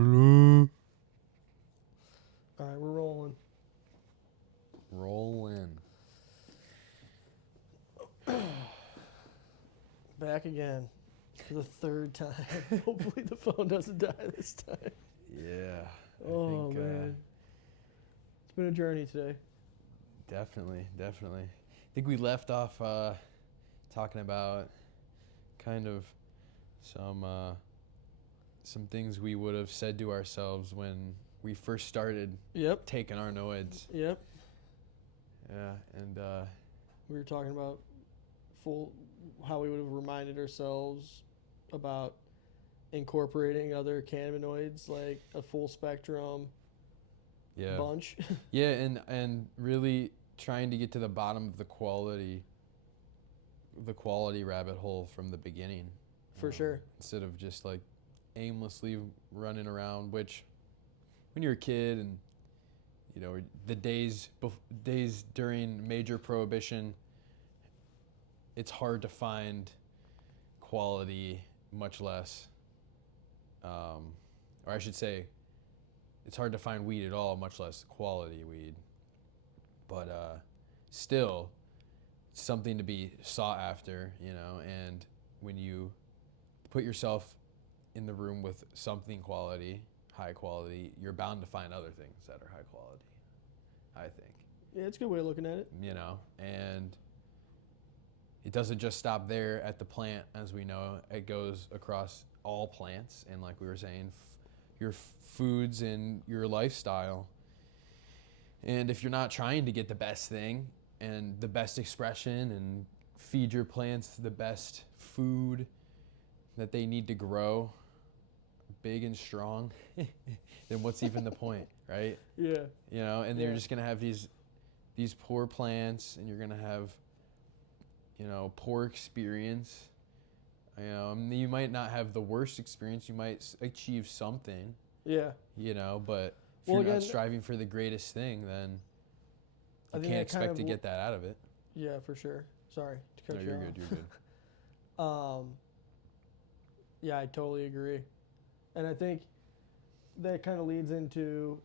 Hello. All right, we're rolling. Roll in. Back again for the third time. Hopefully the phone doesn't die this time. Yeah. Oh, man. It's been a journey today. Definitely. I think we left off talking about kind of some things we would have said to ourselves when we first started Yep. taking our NOIDS. Yep. Yeah, and We were talking about how we would have reminded ourselves about incorporating other cannabinoids, like a full spectrum yeah. bunch. Yeah, and really trying to get to the bottom of the quality rabbit hole from the beginning. For sure. Instead of just like aimlessly running around, which when you're a kid and you know the days during major prohibition, it's hard to find quality, much less or I should say it's hard to find weed at all, much less quality weed. But still, it's something to be sought after, you know. And when you put yourself in the room with something quality, high quality, you're bound to find other things that are high quality, I think. Yeah, it's a good way of looking at it. You know, and it doesn't just stop there at the plant, as we know. It goes across all plants, and like we were saying, your foods and your lifestyle. And if you're not trying to get the best thing and the best expression and feed your plants the best food that they need to grow big and strong, then what's even the point, right? Yeah. You know, and you're just going to have these poor plants, and you're going to have, you know, poor experience. You know, I mean, you might not have the worst experience. You might achieve something. Yeah. You know, but if you're not striving for the greatest thing, then you can't expect to get that out of it. Yeah, for sure. Sorry to cut you off. No, you're good. Yeah, I totally agree. And I think that kind of leads into,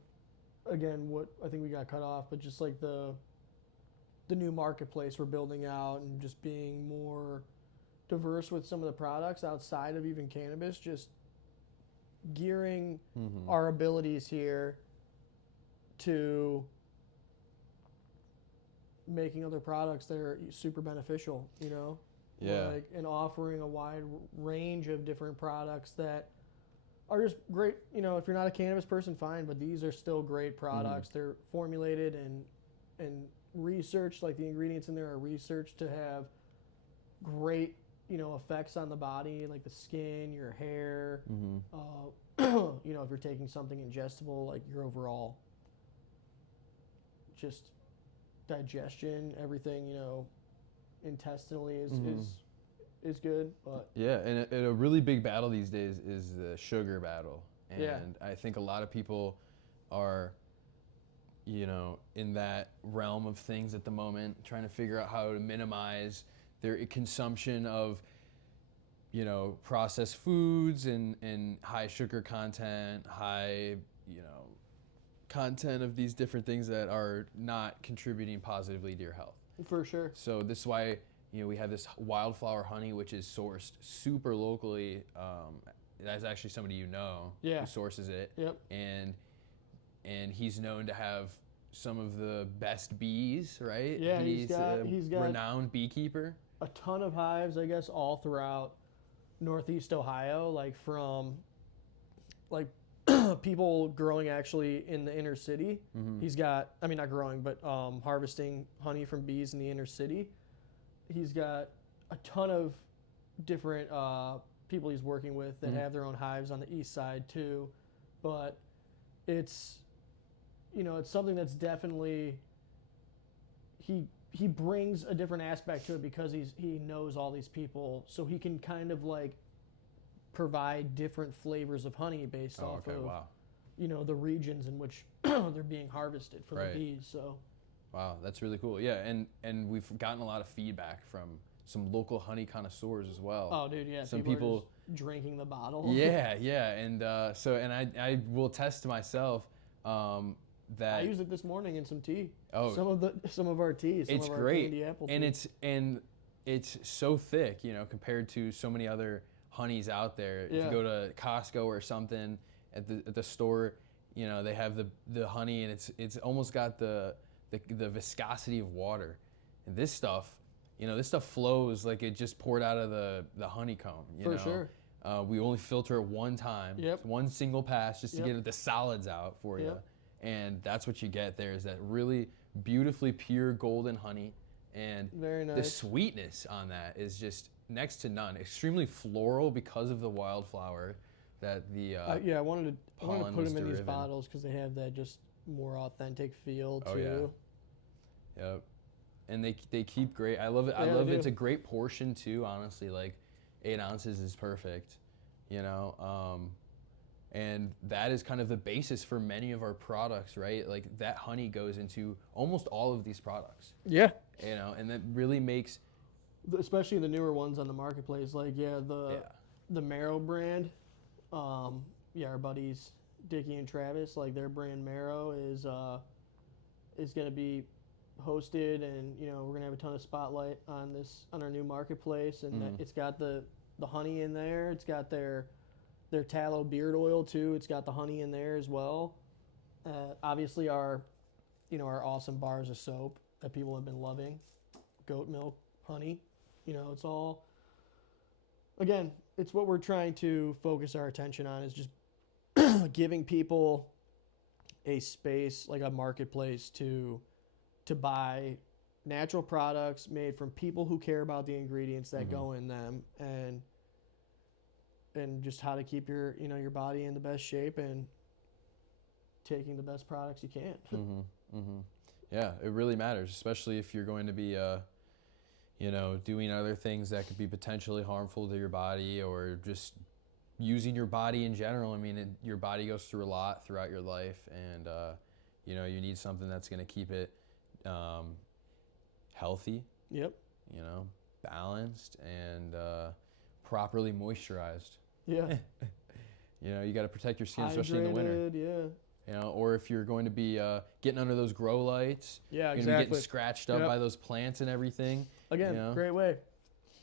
again, what I think we got cut off, but just like the new marketplace we're building out and just being more diverse with some of the products outside of even cannabis, just gearing our abilities here to making other products that are super beneficial, you know? Yeah. Like, and offering a wide range of different products that are just great. You know, if you're not a cannabis person, fine, but these are still great products. They're formulated and researched, like the ingredients in there are researched to have great, you know, effects on the body, like the skin, your hair. You know, if you're taking something ingestible, like your overall just digestion, everything, you know, intestinally is good. But yeah, and a really big battle these days is the sugar battle. And I think a lot of people are, you know, in that realm of things at the moment, trying to figure out how to minimize their consumption of, you know, processed foods and high sugar content, high, you know, content of these different things that are not contributing positively to your health. For sure. So this is why, you know, we have this wildflower honey, which is sourced super locally. That's actually somebody you know who sources it. Yep. And he's known to have some of the best bees, right? Yeah, he's got renowned beekeeper. A ton of hives, I guess, all throughout Northeast Ohio, like from like people growing actually in the inner city. He's got, I mean, not growing, but harvesting honey from bees in the inner city. He's got a ton of different people he's working with that have their own hives on the east side too. But it's, you know, it's something that's definitely, he brings a different aspect to it because he knows all these people, so he can kind of like provide different flavors of honey based off of, you know, the regions in which they're being harvested for the bees. So wow, that's really cool. Yeah, and we've gotten a lot of feedback from some local honey connoisseurs as well. Oh, dude, yeah. Some Are people just drinking the bottle. yeah, yeah, and I will attest to myself that I used it this morning in some tea. Oh. Some of our tea, some it's of our great, candy apple tea. and it's so thick, you know, compared to so many other honeys out there. If Yeah. you go to Costco or something at the store, you know, they have the honey, and it's almost got the viscosity of water. And this stuff, you know, this stuff flows like it just poured out of the honeycomb. You For know? sure. We only filter it one time, Yep. one single pass, just to Yep. get the solids out for you. Yep. And that's what you get there, is that really beautifully pure golden honey. And Very nice. the sweetness on that is just next to none. Extremely floral because of the wildflower that the Yeah, I wanted to pollen put was them in these deriving. bottles because they have that just more authentic feel too. Oh, yeah. Yep. And they keep great. I love it. I Yeah, love they it's do. a great portion too. Honestly, like 8 ounces is perfect. You know, and that is kind of the basis for many of our products, right? Like that honey goes into almost all of these products. Yeah. You know, and that really makes Especially the newer ones on the marketplace, like the Marrow brand. Our buddies Dickie and Travis, like their brand Marrow is gonna be hosted, and you know we're gonna have a ton of spotlight on our new marketplace, and it's got the honey in there. It's got their tallow beard oil too. It's got the honey in there as well. Obviously our awesome bars of soap that people have been loving, goat milk, honey. You know, it's all, again, it's what we're trying to focus our attention on, is just giving people a space, like a marketplace to buy natural products made from people who care about the ingredients that go in them, and just how to keep your body in the best shape and taking the best products you can. Yeah, it really matters, especially if you're going to be doing other things that could be potentially harmful to your body, or just using your body in general. I mean, your body goes through a lot throughout your life, and you need something that's going to keep it healthy. Yep. You know, balanced and properly moisturized. Yeah. You know, you got to protect your skin, especially in the winter. Hydrated, yeah. You know, or if you're going to be getting under those grow lights, Yeah, you're exactly. gonna be getting scratched up Yep. by those plants and everything. Again, you know? great way.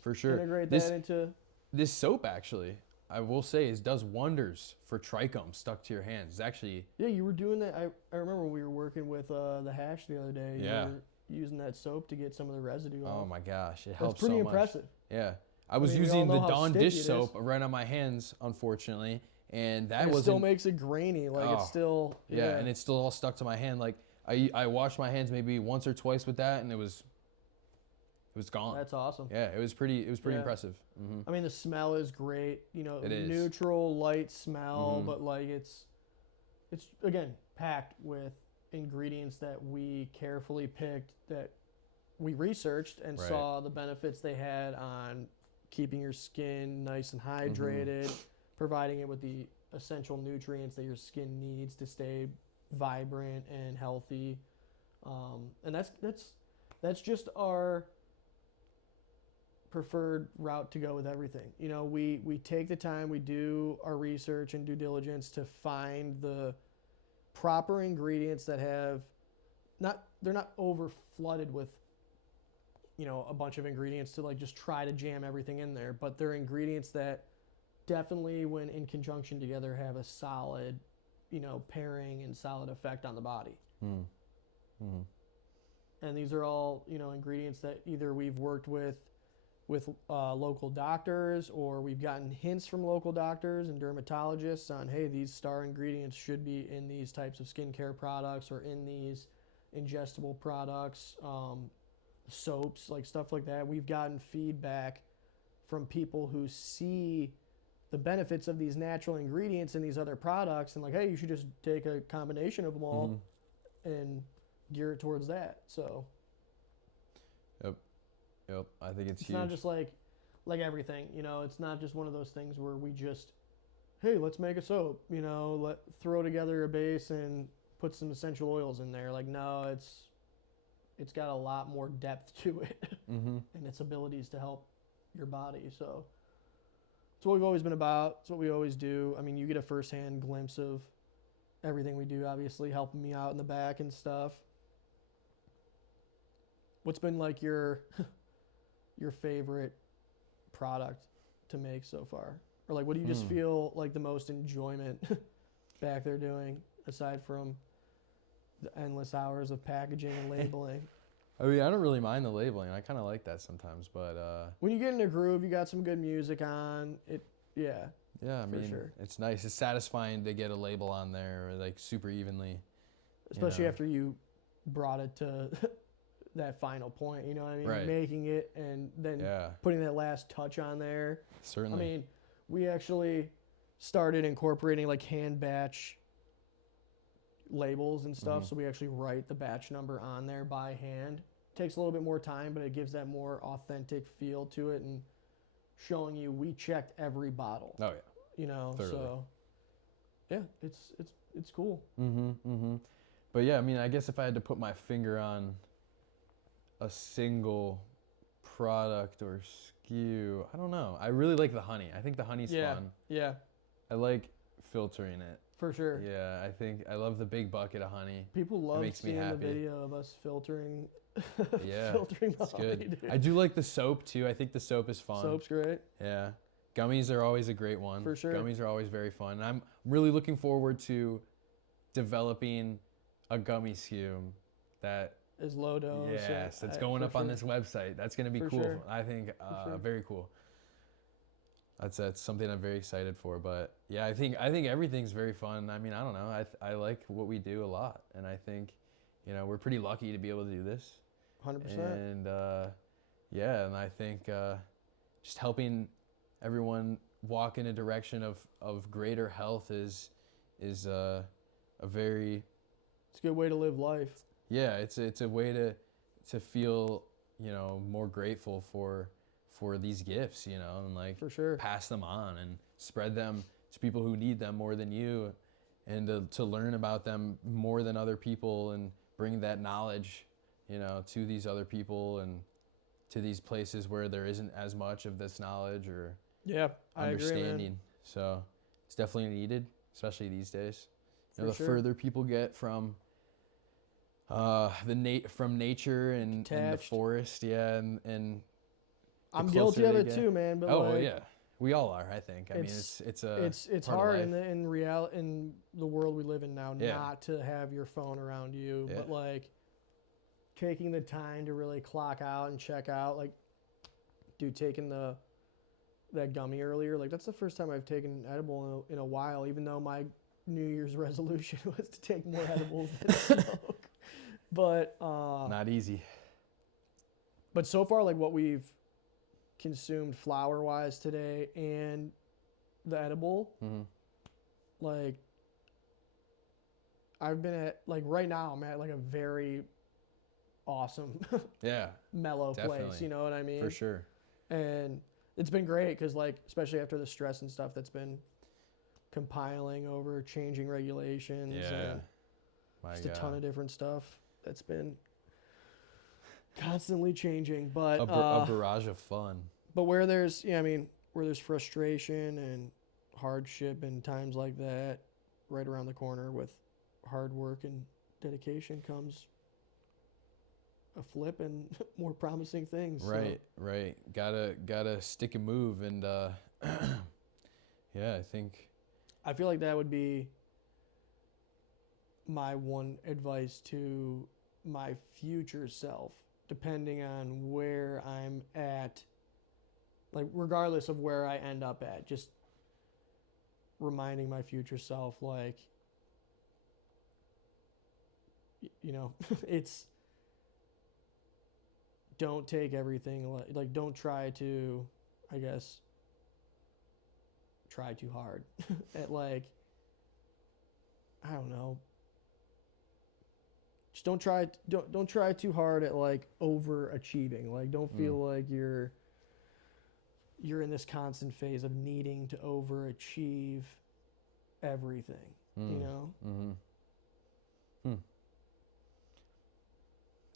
For sure. Integrate This that into. this soap actually, I will say, does wonders for trichome stuck to your hands. It's actually Yeah, you were doing that. I remember we were working with the hash the other day. Yeah. You were using that soap to get some of the residue off. oh my gosh, it That's helps pretty so much. impressive. Yeah, I was mean, we all using know the how Dawn sticky dish it is. soap right on my hands, unfortunately, and that And it wasn't. still makes it grainy. Like Oh, it's still. yeah, and it's still all stuck to my hand. Like I washed my hands maybe once or twice with that, and it was gone. That's awesome. Yeah, it was pretty Yeah. impressive. I mean, the smell is great. You know, It is. neutral, light smell, but like it's again packed with ingredients that we carefully picked, that we researched and Right. saw the benefits they had on keeping your skin nice and hydrated, providing it with the essential nutrients that your skin needs to stay vibrant and healthy. And that's just our preferred route to go with everything. You know, we take the time, we do our research and due diligence to find the proper ingredients that they're not over flooded with, you know, a bunch of ingredients to like just try to jam everything in there, but they're ingredients that definitely, when in conjunction together, have a solid, you know, pairing and solid effect on the body. And these are all, you know, ingredients that either we've worked with local doctors, or we've gotten hints from local doctors and dermatologists on, hey, these star ingredients should be in these types of skincare products or in these ingestible products, soaps, like stuff like that. We've gotten feedback from people who see the benefits of these natural ingredients in these other products, and like, hey, you should just take a combination of them all and gear it towards that. So Yep, I think it's it's huge. not just like everything, you know, it's not just one of those things where we just, hey, let's make a soap, you know, throw together a base and put some essential oils in there. Like, no, it's got a lot more depth to it Mm-hmm. and its abilities to help your body. So it's what we've always been about. It's what we always do. I mean, you get a firsthand glimpse of everything we do, obviously helping me out in the back and stuff. What's been like your your favorite product to make so far? Or like what do you just feel like the most enjoyment back there doing aside from the endless hours of packaging and labeling? I mean, I don't really mind the labeling. I kind of like that sometimes, but When you get in a groove, you got some good music on, yeah, yeah, I for mean, sure. it's nice. It's satisfying to get a label on there like super evenly. Especially know. after you brought it to that final point, you know what I mean? Right. Making it and then Yeah, putting that last touch on there. certainly. I mean, we actually started incorporating like hand batch labels and stuff, so we actually write the batch number on there by hand. Takes a little bit more time, but it gives that more authentic feel to it and showing you we checked every bottle, Oh yeah. you know. Thoroughly. So yeah, it's cool. Mm-hmm. Mm-hmm. But yeah, I mean, I guess if I had to put my finger on a single product or SKU, I don't know. I really like the honey. I think the honey's fun. Yeah, I like filtering it. for sure. Yeah, I think I love the big bucket of honey. People love makes me seeing the happy. video of us filtering Yeah, filtering the it's honey, good. dude. I do like the soap too. I think the soap is fun. Soap's great. Yeah. Gummies are always a great one. For sure. Gummies are always very fun. And I'm really looking forward to developing a gummy SKU that Is low dose. yes, it's going for up on sure. this website. That's going to be For cool. sure. I think sure. very cool. That's something I'm very excited for. But yeah, I think everything's very fun. I mean, I don't know. I like what we do a lot, and I think we're pretty lucky to be able to do this. 100%. And yeah, and I think just helping everyone walk in a direction of greater health is a very It's a good way to live life. yeah, it's a way to feel more grateful for these gifts, and like For sure. pass them on and spread them to people who need them more than you, and to learn about them more than other people and bring that knowledge to these other people and to these places where there isn't as much of this knowledge or Yeah, I agree, understanding. man. So it's definitely needed, especially these days. For The sure. further people get from from nature and the Detached. forest, yeah, and the I'm closer guilty of they it get. too, man. But Oh like, yeah, we all are. I think. I mean, It's- it's it's part of hard life. in the world we live in now Yeah. not to have your phone around you, Yeah. but like taking the time to really clock out and check out, like, dude, taking that gummy earlier, like that's the first time I've taken an edible in a while, even though my New Year's resolution was to take more edibles than smoke. But Not easy. but so far, like what we've consumed flower wise today and the edible, Hmm. like I've been at, like right now I'm at like a very awesome Yeah, mellow place, Definitely. you know what I mean? for sure. And it's been great because like especially after the stress and stuff that's been compiling over changing regulations Yeah, and my just a God. ton of different stuff that's been constantly changing. But a barrage of fun. but where there's where there's frustration and hardship and times like that, right around the corner with hard work and dedication comes a flip and more promising things. Right, right. Gotta stick and move, and yeah, I think. I feel like that would be my one advice to my future self, depending on where I'm at, like regardless of where I end up at, just reminding my future self, like, it's, don't take everything, like don't try to, I guess, try too hard at like, I don't know, just don't try too hard at like overachieving. Like don't feel like you're in this constant phase of needing to overachieve everything, Mm. you know? Mm-hmm.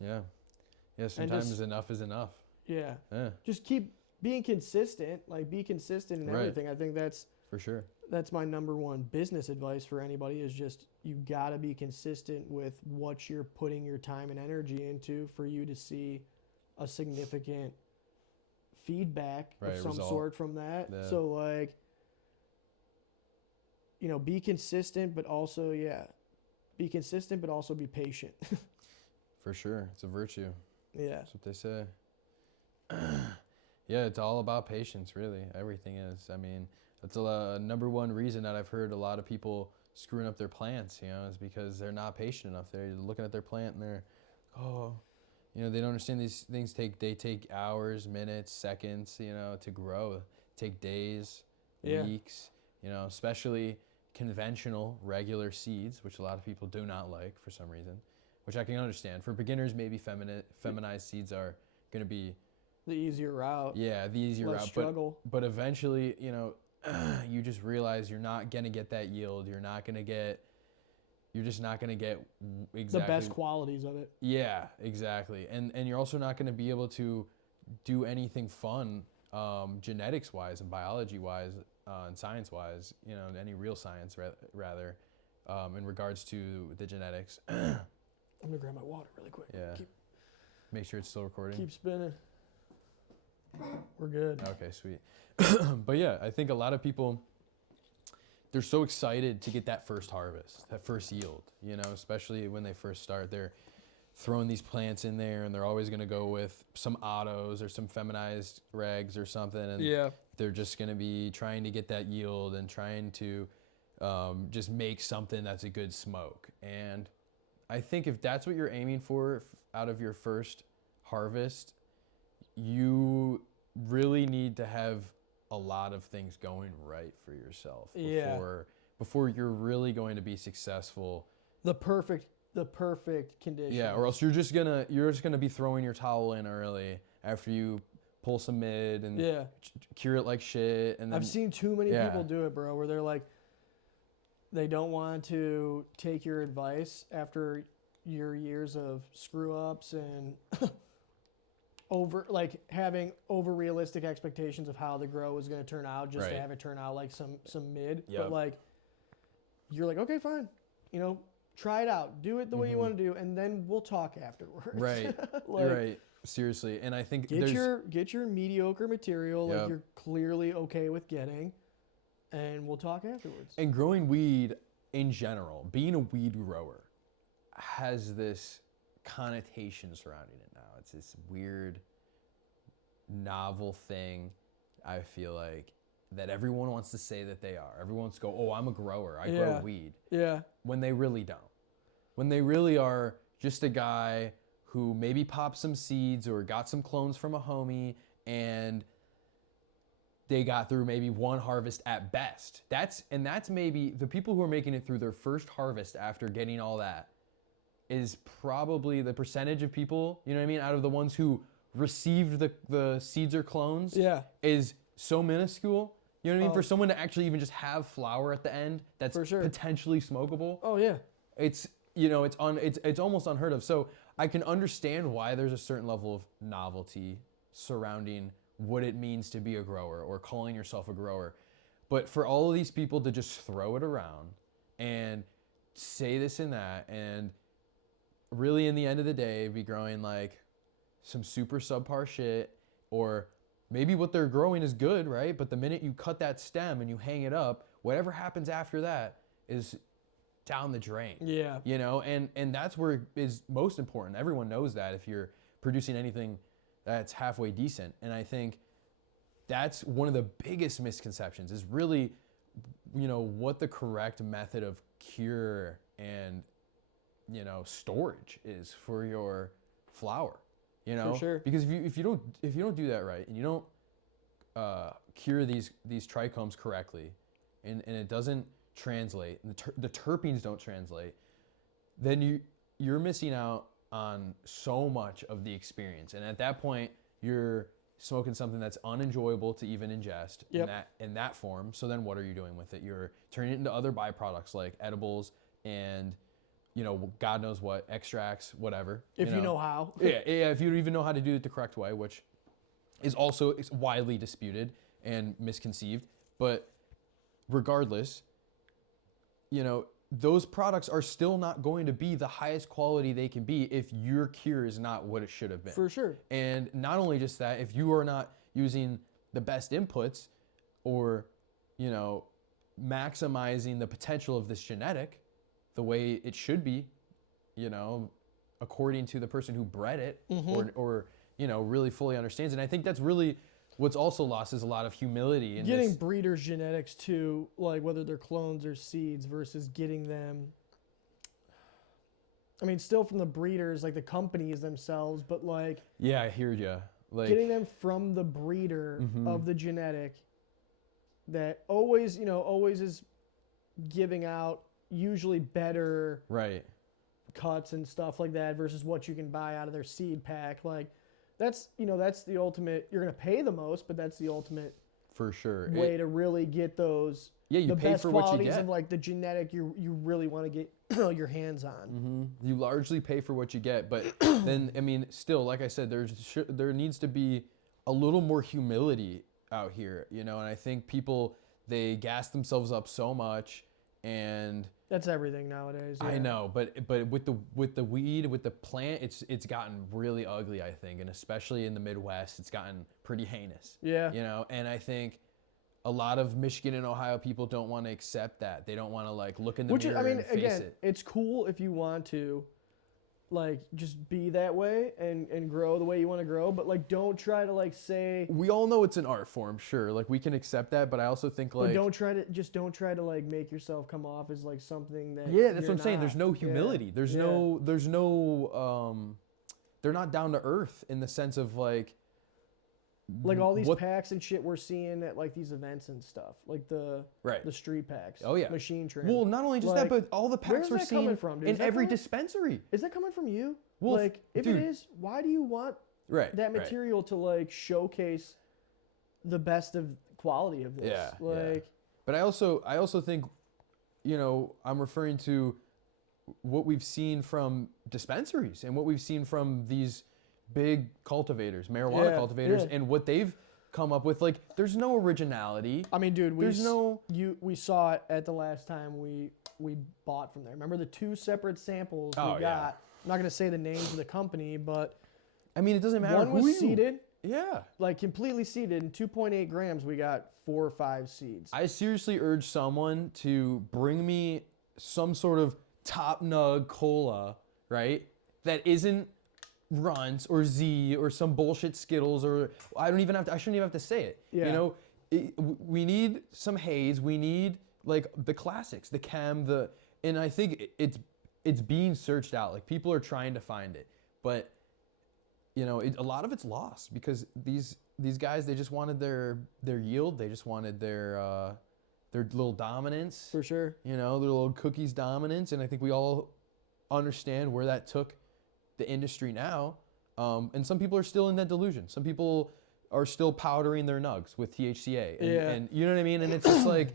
Yeah, Yeah, sometimes just- enough is enough. Yeah. Yeah, Just keep being consistent. Like, be consistent in Right. everything. I think that's for sure. my number one business advice for anybody is just you got to be consistent with what you're putting your time and energy into for you to see a significant feedback Right, of some result. sort from that. Yeah. So like, you know, be consistent, but also, be consistent, but also be patient. For sure. It's a virtue. Yeah. That's what they say. Yeah, it's all about patience, really. Everything is. I mean, that's a number one reason that I've heard a lot of people screwing up their plants, is because they're not patient enough. They're looking at their plant and they're, they don't understand these things take hours, minutes, seconds, to grow. Take days, Yeah. weeks, especially conventional, regular seeds, which a lot of people do not like for some reason, which I can understand. For beginners, maybe feminized seeds are going to be The easier route. the easier Less route. struggle. But eventually, you just realize you're not going to get that yield. You're just not going to get exactly The best qualities of it. Yeah, exactly. And you're also not going to be able to do anything fun, genetics wise and biology wise, and science wise, any real science rather, in regards to the genetics. I'm gonna grab my water really quick. Yeah. Make sure it's still recording. Keep spinning. We're good. Okay, sweet. But yeah, I think a lot of people, they're so excited to get that first harvest, that first yield, especially when they first start. They're throwing these plants in there and they're always going to go with some autos or some feminized regs or something. And Yeah. they're just going to be trying to get that yield and trying to just make something that's a good smoke. And I think if that's what you're aiming for out of your first harvest, you really need to have a lot of things going right for yourself before you're really going to be successful. The perfect condition. Yeah, or else you're just gonna be throwing your towel in early after you pull some mid and cure it like shit. And then, I've seen too many people do it, bro, where they're like, they don't want to take your advice after your years of screw ups and having over realistic expectations of how the grow is going to turn out just to have it turn out like some mid. Yep. But like, you're like, okay, fine, try it out, do it the way you want to do, and then we'll talk afterwards. Right. Right. Seriously. And I think get your mediocre material like you're clearly okay with getting, and we'll talk afterwards. And growing weed in general, being a weed grower, has this connotation surrounding it now. It's this weird, novel thing, I feel like, that everyone wants to say that they are. Everyone wants to go, oh, I'm a grower. I grow weed. Yeah. When they really don't. When they really are just a guy who maybe popped some seeds or got some clones from a homie and they got through maybe one harvest at best. That's maybe the people who are making it through their first harvest after getting all that is probably the percentage of people, out of the ones who received the seeds or clones is so minuscule. You know what I mean? For someone to actually even just have flower at the end that's potentially smokable. Oh yeah. It's it's almost unheard of. So I can understand why there's a certain level of novelty surrounding what it means to be a grower or calling yourself a grower. But for all of these people to just throw it around and say this and that and really in the end of the day be growing like some super subpar shit, or maybe what they're growing is good, right? But the minute you cut that stem and you hang it up, whatever happens after that is down the drain. Yeah. And that's where it is most important. Everyone knows that if you're producing anything that's halfway decent. And I think that's one of the biggest misconceptions is really, what the correct method of cure and, storage is for your flower, For sure. Because if you don't do that right and you don't cure these trichomes correctly and it doesn't translate, and the terpenes don't translate, then you're missing out on so much of the experience. And at that point, you're smoking something that's unenjoyable to even ingest in that form. So then what are you doing with it? You're turning it into other byproducts like edibles and God knows what extracts, whatever. If you know how. Yeah, if you even know how to do it the correct way, which is also widely disputed and misconceived. But regardless, those products are still not going to be the highest quality they can be if your cure is not what it should have been. For sure. And not only just that, if you are not using the best inputs or, maximizing the potential of this genetic the way it should be, according to the person who bred it or really fully understands it. And I think that's really what's also lost is a lot of humility in getting this. breeders' genetics too, like whether they're clones or seeds versus getting them. I mean, still from the breeders, like the companies themselves, but like. Yeah, I hear you. Like getting them from the breeder of the genetic that always is giving out usually better cuts and stuff like that versus what you can buy out of their seed pack. Like that's the ultimate. You're gonna pay the most, but that's the ultimate for sure way to really get those. Yeah, you the pay best for what you qualities get. of like the genetic you really want to get your hands on. You largely pay for what you get, but then I mean, still, like I said, there needs to be a little more humility out here, and I think people, they gas themselves up so much, and that's everything nowadays. Yeah. I know, but with the weed, with the plant, it's gotten really ugly, I think, and especially in the Midwest, it's gotten pretty heinous. Yeah. And I think a lot of Michigan and Ohio people don't want to accept that. They don't want to like look in the mirror and face it. It's cool if you want to like just be that way and grow the way you want to grow, but like don't try to like say. We all know it's an art form, sure. Like we can accept that, but I also think like don't try to like make yourself come off as like something that. Yeah, that's what I'm saying. There's no humility. Yeah. There's no they're not down to earth in the sense of like all these packs and shit we're seeing at like these events and stuff, like the street packs. Oh yeah, machine trim. Well, not only just that, but all the packs we're seeing from, in every dispensary. Is that coming from you? Well, like if it is, why do you want that material to like showcase the best of quality of this? Yeah, like. But I also think, I'm referring to what we've seen from dispensaries and what we've seen from these big cultivators, marijuana cultivators, and what they've come up with. Like, there's no originality. I mean, dude, we saw it at the last time we bought from there. Remember the 2 separate samples we got? Yeah. I'm not gonna say the names of the company, but I mean, it doesn't matter. One was seeded. Yeah. Like completely seeded. In 2.8 grams, we got 4 or 5 seeds. I seriously urge someone to bring me some sort of top nug cola, right? That isn't Runs or Z or some bullshit Skittles or I shouldn't even have to say it. Yeah. We need some Haze. We need like the classics, the Chem, and I think it's being searched out. Like people are trying to find it, but a lot of it's lost because these guys, they just wanted their yield. They just wanted their little dominance. For sure. Their little cookies dominance, and I think we all understand where that took the industry now, and some people are still in that delusion. Some people are still powdering their nugs with THCA, and you know what I mean. And it's just like,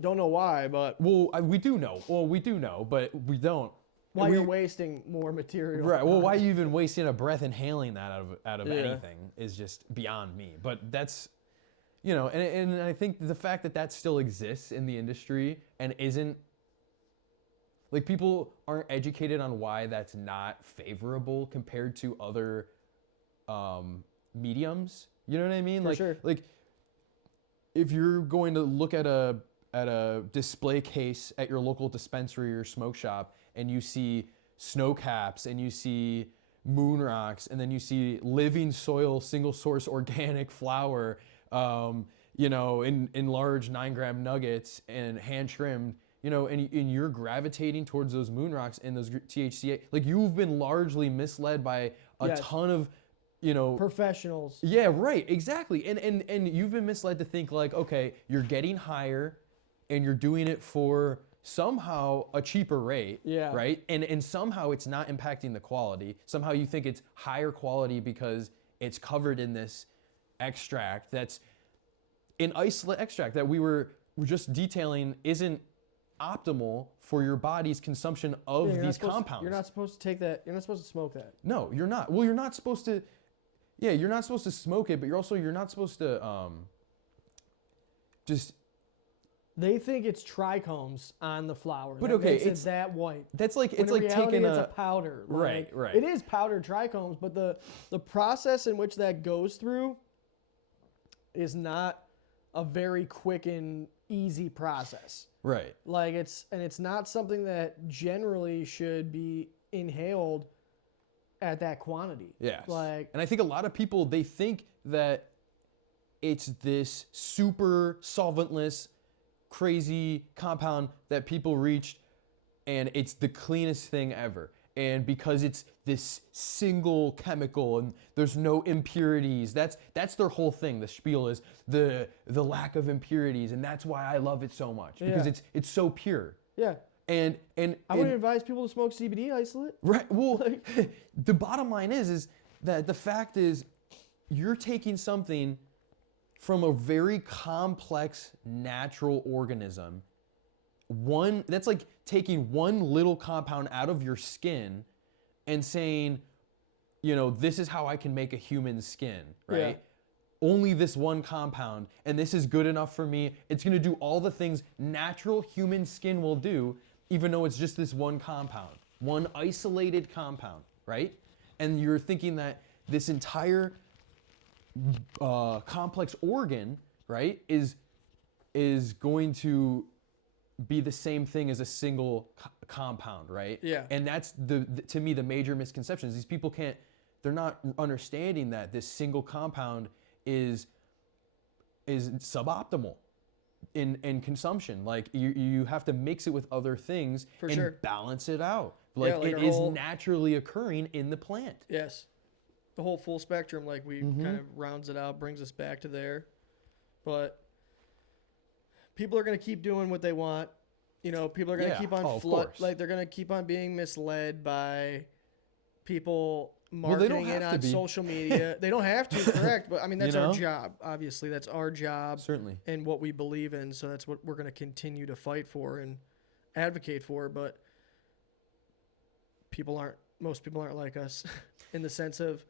don't know why, but we do know. Well, we do know, but we don't. Why you're wasting more material? Right. Well, why are you even wasting a breath inhaling that out of anything is just beyond me. But that's, and I think the fact that still exists in the industry and isn't. Like people aren't educated on why that's not favorable compared to other mediums. You know what I mean? For sure. Like if you're going to look at a display case at your local dispensary or smoke shop and you see snow caps and you see moon rocks and then you see living soil single source organic flour, in large 9-gram nuggets and hand trimmed. And you're gravitating towards those moon rocks and those THCA. Like you've been largely misled by a ton of, professionals. Yeah, right, exactly. And you've been misled to think like, okay, you're getting higher, and you're doing it for somehow a cheaper rate. Yeah. Right. And somehow it's not impacting the quality. Somehow you think it's higher quality because it's covered in this extract that's an isolate extract that we were just detailing isn't optimal for your body's consumption of you're not these supposed to- compounds. You're not supposed to take that. You're not supposed to smoke that. No, you're not. Well, you're not supposed to. Yeah, you're not supposed to smoke it, but you're not supposed to just. They think it's trichomes on the flower. But that okay, makes it's it that white. That's like When it's in like reality, taking it's a a powder. Right, right. It is powdered trichomes, but the process in which that goes through is not a very quick and easy process. right. Like it's not something that generally should be inhaled at that quantity. Yes. Like, and I think a lot of people, they think that it's this super solventless, crazy compound that people reached, and it's the cleanest thing ever. And because it's this single chemical and there's no impurities, that's their whole thing. The spiel is the lack of impurities, and that's why I love it so much, because Yeah. it's so pure. yeah. And I wouldn't advise people to smoke CBD isolate. right. Well, the bottom line is that the fact is, you're taking something from a very complex natural organism. That's like taking one little compound out of your skin and saying, this is how I can make a human skin, right? Yeah. Only this one compound, and this is good enough for me. It's gonna do all the things natural human skin will do, even though it's just this one compound, one isolated compound, right? And you're thinking that this entire complex organ, right, is going to be the same thing as a single compound, right? Yeah. And that's to me the major misconception is these people they're not understanding that this single compound is suboptimal in consumption. Like you have to mix it with other things For and sure. balance it out. Like, like it our is whole- naturally occurring in the plant. Yes. The whole full spectrum, like we Mm-hmm. kind of rounds it out, brings us back to there. But people are going to keep doing what they want. People are going to Yeah. keep on Oh, of course. like they're going to keep on being misled by people Well, they don't marketing it have to on be. social media. They don't have to, correct? But I mean, that's You our know? job. Obviously, that's our job Certainly. and what we believe in. So that's what we're going to continue to fight for and advocate for. But most people aren't like us in the sense of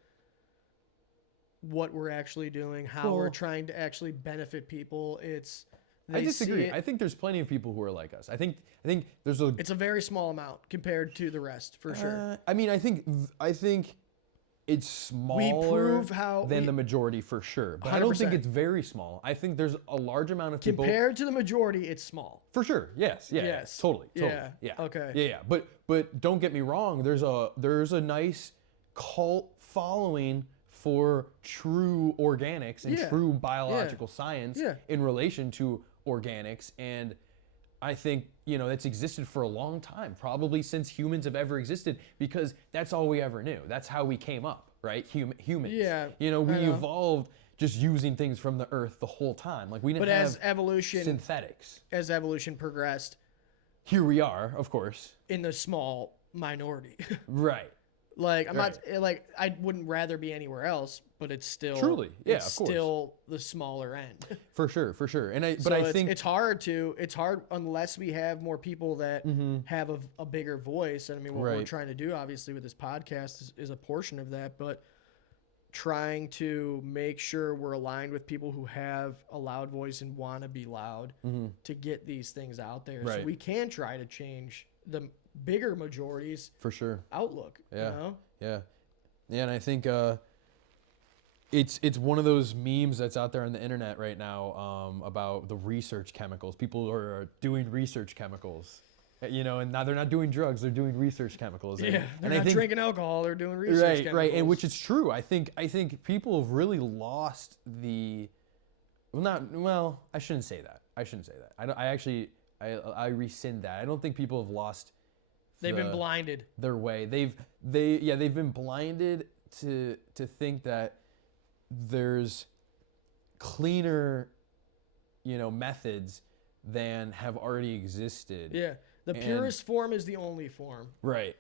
what we're actually doing, how we're Well- trying to actually benefit people. I They see disagree. it- I think there's plenty of people who are like us. I think there's it's a very small amount compared to the rest, for sure. I mean, I think it's smaller prove how than we- the majority for sure, but I don't think 100%. it's very small. I think there's a large amount of people Compared to the majority, it's small. for sure. Yes, yeah, Yes. totally, Yeah. yeah, Okay. yeah. But don't get me wrong. There's a nice cult following for true organics and Yeah. true biological science Yeah. in relation to organics, and I think that's existed for a long time, probably since humans have ever existed, because that's all we ever knew. That's how we came up, right? Humans. Yeah, We I know. evolved just using things from the earth the whole time. Like, we didn't But have as evolution progressed, Here we are, of course. in the small minority. Right. Like I'm not like I wouldn't rather be anywhere else, but it's still Truly, yeah, it's of course. still the smaller end. For sure. And I So think it's hard unless we have more people that have a bigger voice. And I mean, what we're Mm-hmm. Right. trying to do, obviously, with this podcast is a portion of that, but trying to make sure we're aligned with people who have a loud voice and want to be loud to get these things out there, so Right. we can try to change the bigger majority's for sure. outlook. Yeah. You know? Yeah, and I think it's one of those memes that's out there on the internet right now about the research chemicals. People are doing research chemicals, and now they're not doing drugs; they're doing research chemicals. Yeah, they're and I not think, drinking alcohol; they're doing research. right, chemicals. right, and which is true. I think people have really lost the. Well, I shouldn't say that. I rescind that. I don't think people have lost. They've been blinded. Their way. They've been blinded to think that there's cleaner, methods than have already existed. Yeah, the And- purest form is the only form. Right.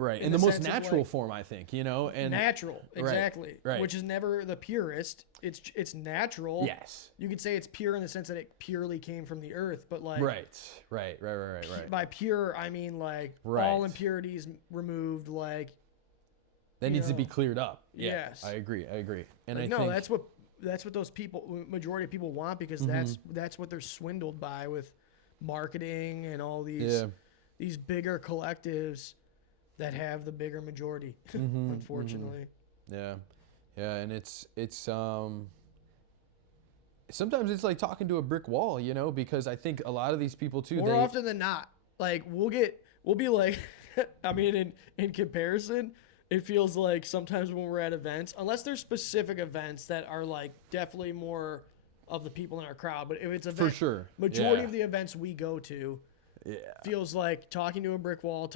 Right. in In the the most sense of, natural like, form, I think, you know, and natural, exactly. right. Which is never the purest. It's natural. yes. You could say it's pure in the sense that it purely came from the earth, but like Right. by pure I mean like Right. all impurities removed, like That you needs to be know, cleared up. Yeah. yes. I agree. And Like, I no, think that's what those people, majority of people want, because that's what they're swindled by with marketing and all these bigger collectives that have the bigger majority, unfortunately. Yeah. And it's sometimes it's like talking to a brick wall, you know, because I think a lot of these people too, More often than not, like we'll be like, I mean, in comparison, it feels like sometimes when we're at events, unless there's specific events that are like definitely more of the people in our crowd, but if it's for sure. majority Yeah. of the events we go to, Yeah. feels like talking to a brick wall.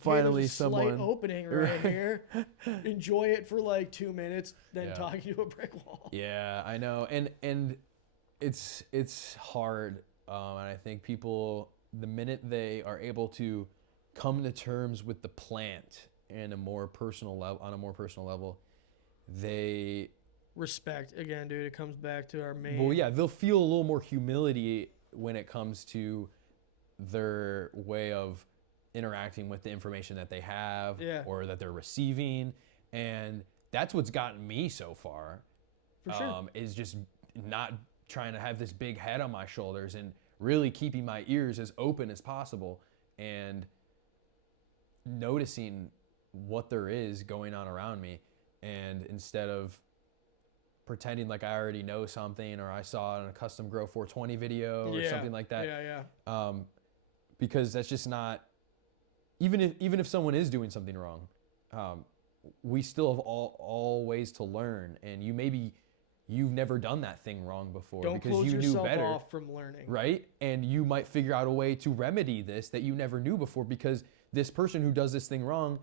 Finally, Here's a slight someone opening right here. Enjoy it for like 2 minutes, then talking to a brick wall. Yeah, I know, and it's hard, and I think people, the minute they are able to come to terms with the plant in a more personal level, they Respect again, dude. It comes back to our main. well, yeah, they'll feel a little more humility when it comes to their way of interacting with the information that they have or that they're receiving, and that's what's gotten me so far. For sure. Is just not trying to have this big head on my shoulders and really keeping my ears as open as possible and noticing what there is going on around me, and instead of pretending like I already know something or I saw it in a custom grow 420 video or something like that. Because that's just not, even if someone is doing something wrong, we still have all ways to learn, and you've never done that thing wrong before. Don't because close you yourself knew better, off from learning. right? And you might figure out a way to remedy this that you never knew before, because this person who does this thing wrong,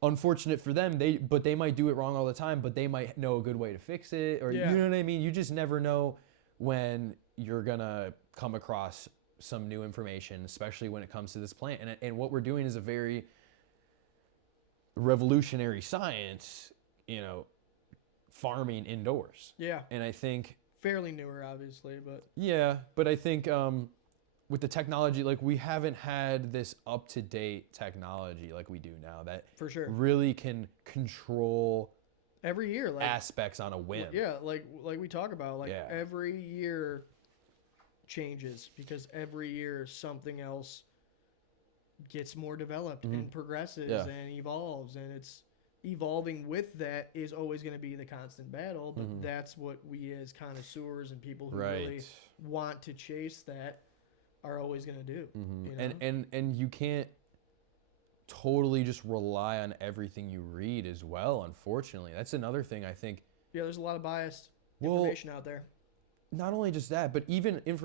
unfortunate for them, they might do it wrong all the time, but they might know a good way to fix it, or you know what I mean? You just never know when you're gonna come across some new information, especially when it comes to this plant. And what we're doing is a very revolutionary science, you know, farming indoors. Yeah. And I think Fairly newer, obviously, but but I think with the technology, like, we haven't had this up-to-date technology like we do now that for sure really can control every year, like aspects on a whim. Yeah, like we talk about, like every year changes, because every year something else gets more developed and progresses and evolves, and it's evolving with that is always going to be the constant battle, but that's what we as connoisseurs and people who really want to chase that are always going to do. You know? And you can't totally just rely on everything you read as well, unfortunately. That's another thing I think. Yeah, there's a lot of biased information out there. Not only just that, but even information